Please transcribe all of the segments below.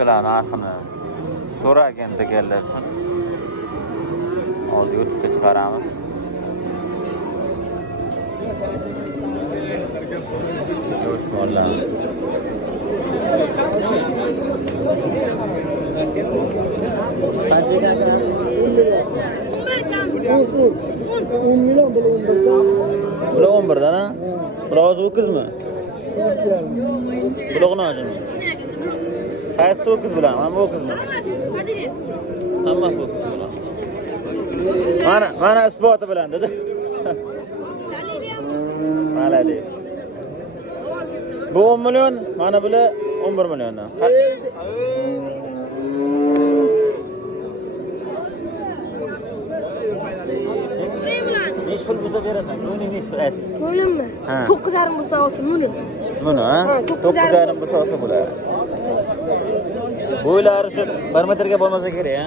qo'shimchalar narxini so'ragan deganlar uchun hozir YouTube'ga chiqaramiz. Yo'sh mollar. Qancha ekan? 10 million bular 11 dan. Bular 11 dan, ha? Bular hozir o'kizmi? Bular nojimi? Qaysi o'kiz bilan? Mana bu o'kizmi? Hammasi o'kiz bilan. Mana isboti bilan dedi. Malades. Bu 10 million, mana bular 11 milliondan. Neç pul bo'lsa berasan? Ko'ngling neç pul ayt. Ko'nglimmi? 9,5 bo'lsa olsin buni. Buni, ha? 9,5 bo'lsa olsa bo'ladi. Bo'ylari shu 1 metrga bo'lmasa kerak, ha?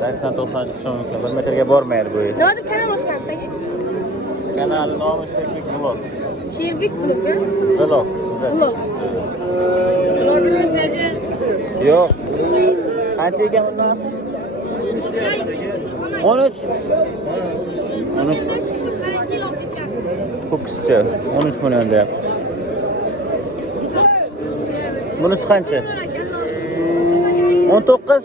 80-90 chiqishi mumkin. 1 metrga bormaydi bo'yi. Nima deb kanal ochgansiz? Kanal nomi Sherbek Vlog. Sherbek Vlog. Vlog. Vlog. Vlogimizdagi. Yo'q. Qancha ekan bundan? 13. 13. Ko'kischa 13 million deyapti. Bunisi qancha? 19.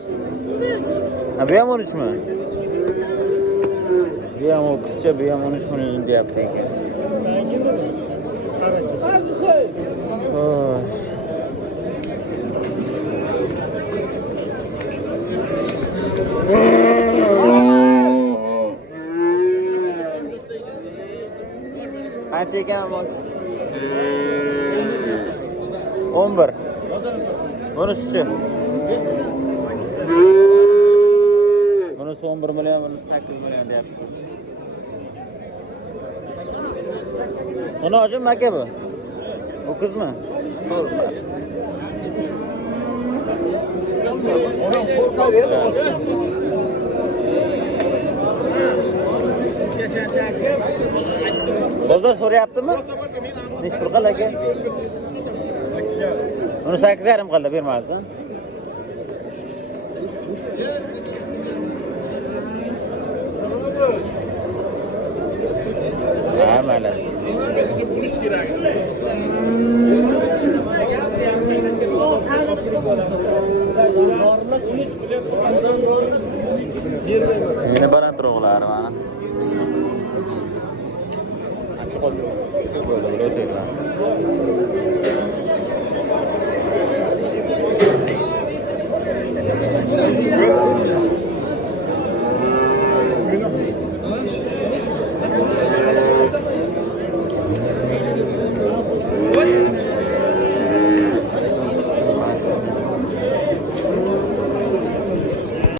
Ha, bu ham 13 mi? Bu ham ko'kischa, bu ham 13 million deyapti ekan. Xo'sh. Qancha ekan bu? 11. Bunisi-chi? Bunisi 11 million, bunisi 8 million deyapti. Buni hojim aka bu? O'kizmi? Bozor so'rayaptimi? Nech pul qil aka? Buni 8,5 qildi, bermasdi. Ha, mana. Yine balandroqlari mana. Böyle ötekler.